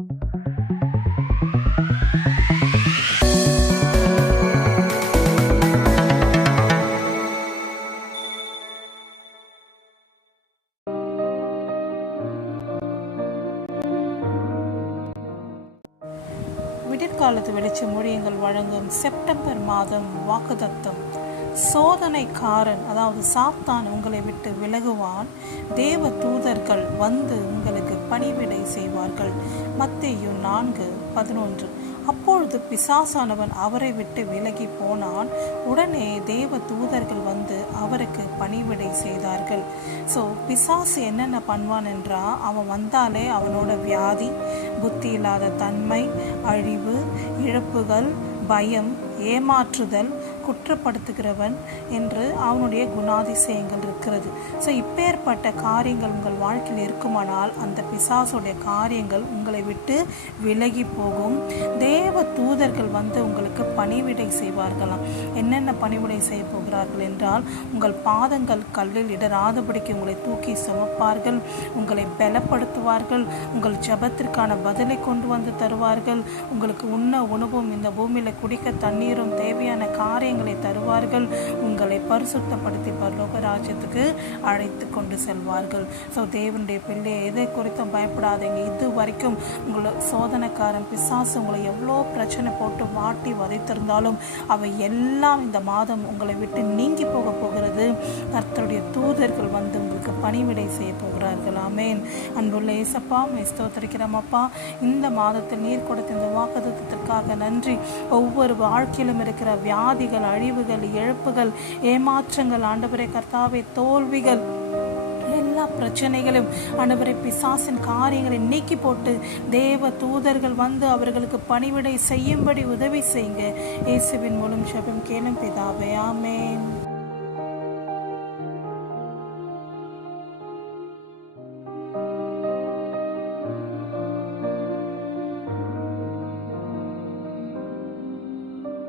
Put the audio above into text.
விடிற்காலத்து வெளிச்ச மொழியங்கள் வழங்கும் செப்டம்பர் மாதம் வாக்குதத்தம் சோதனைக்காரன் அதாவது சாப்தான் உங்களை விட்டு விலகுவான். தேவ தூதர் மக்கள் வந்து உங்களுக்கு பணிவிடை செய்வார்கள். மத்தேயு நான்கு பதினொன்று. அப்பொழுது பிசாசானவன் அவரை விட்டு விலகி போனான். உடனே தேவ தூதர்கள் வந்து அவருக்கு பணிவிடை செய்தார்கள். ஸோ பிசாசு என்னென்ன பண்ணுவான் என்றா அவன் வந்தாலே அவனோட வியாதி புத்தி இல்லாத தன்மை அழிவு இழப்புகள் பயம் ஏமாற்றுதல் குற்றப்படுத்துகிறவன் என்று அவனுடைய குணாதிசயங்கள் இருக்கிறது. ஸோ இப்பேற்பட்ட காரியங்கள் உங்கள் வாழ்க்கையில் இருக்குமானால் அந்த பிசாசுடைய காரியங்கள் உங்களை விட்டு விலகி போகும். தேவ தூதர்கள் வந்து உங்களுக்கு பணிவிடை செய்வார்களாம். என்னென்ன பணிவிடை செய்ய போகிறார்கள் என்றால் உங்கள் பாதங்கள் கல்லில் இடராதபடிக்கு உங்களை தூக்கி சுமப்பார்கள் உங்களை பலப்படுத்துவார்கள் உங்கள் ஜபத்திற்கான பதிலை கொண்டு வந்து தருவார்கள் உங்களுக்கு உண்ண உணவும் இந்த பூமியில் குடிக்க தண்ணீரும் தேவையான காரியங்களை தருவார்கள் உங்களை பரிசுத்தப்படுத்தி பரலோக ராஜ்யத்துக்கு அழைத்து கொண்டு செல்வார்கள். ஸோ தேவனுடைய பிள்ளை எதை குறித்தும் பயப்படாதீங்க. இது வரைக்கும் உங்களை சோதனைக்காரன் பிசாசு உங்களை எவ்வளோ பிரச்சனை போட்டு வாட்டி வதைத்திருந்தாலும் அவை எல்லாம் இந்த மாதம் உங்களை விட்டு நீங்கி போக போகிறது. கர்த்தருடைய தூதர்கள் வந்து உங்களுக்கு பணிவிடை செய்ய போகிறார்கள். ஆமேன். அன்புள்ள ஏசப்பா மை அப்பா. இந்த மாதத்தில் நீர் கொடுத்த இந்த வாக்குதத்திற்காக நன்றி. ஒவ்வொரு வாழ்க்கையிலும் இருக்கிற வியாதிகள் அழிவுகள் இழப்புகள் ஏமாற்றங்கள் ஆண்டவரை கர்த்தாவே தோல்விகள் எல்லா பிரச்சனைகளும் ஆண்டவரை பிசாசின் காரியங்களை நீக்கி போட்டு தேவ தூதர்கள் வந்து அவர்களுக்கு பணிவிடை செய்யும்படி உதவி செய்யுங்க. இயேசுவின் மூலம் ஜபம் கேளும் பிதாவே ஆமேன்.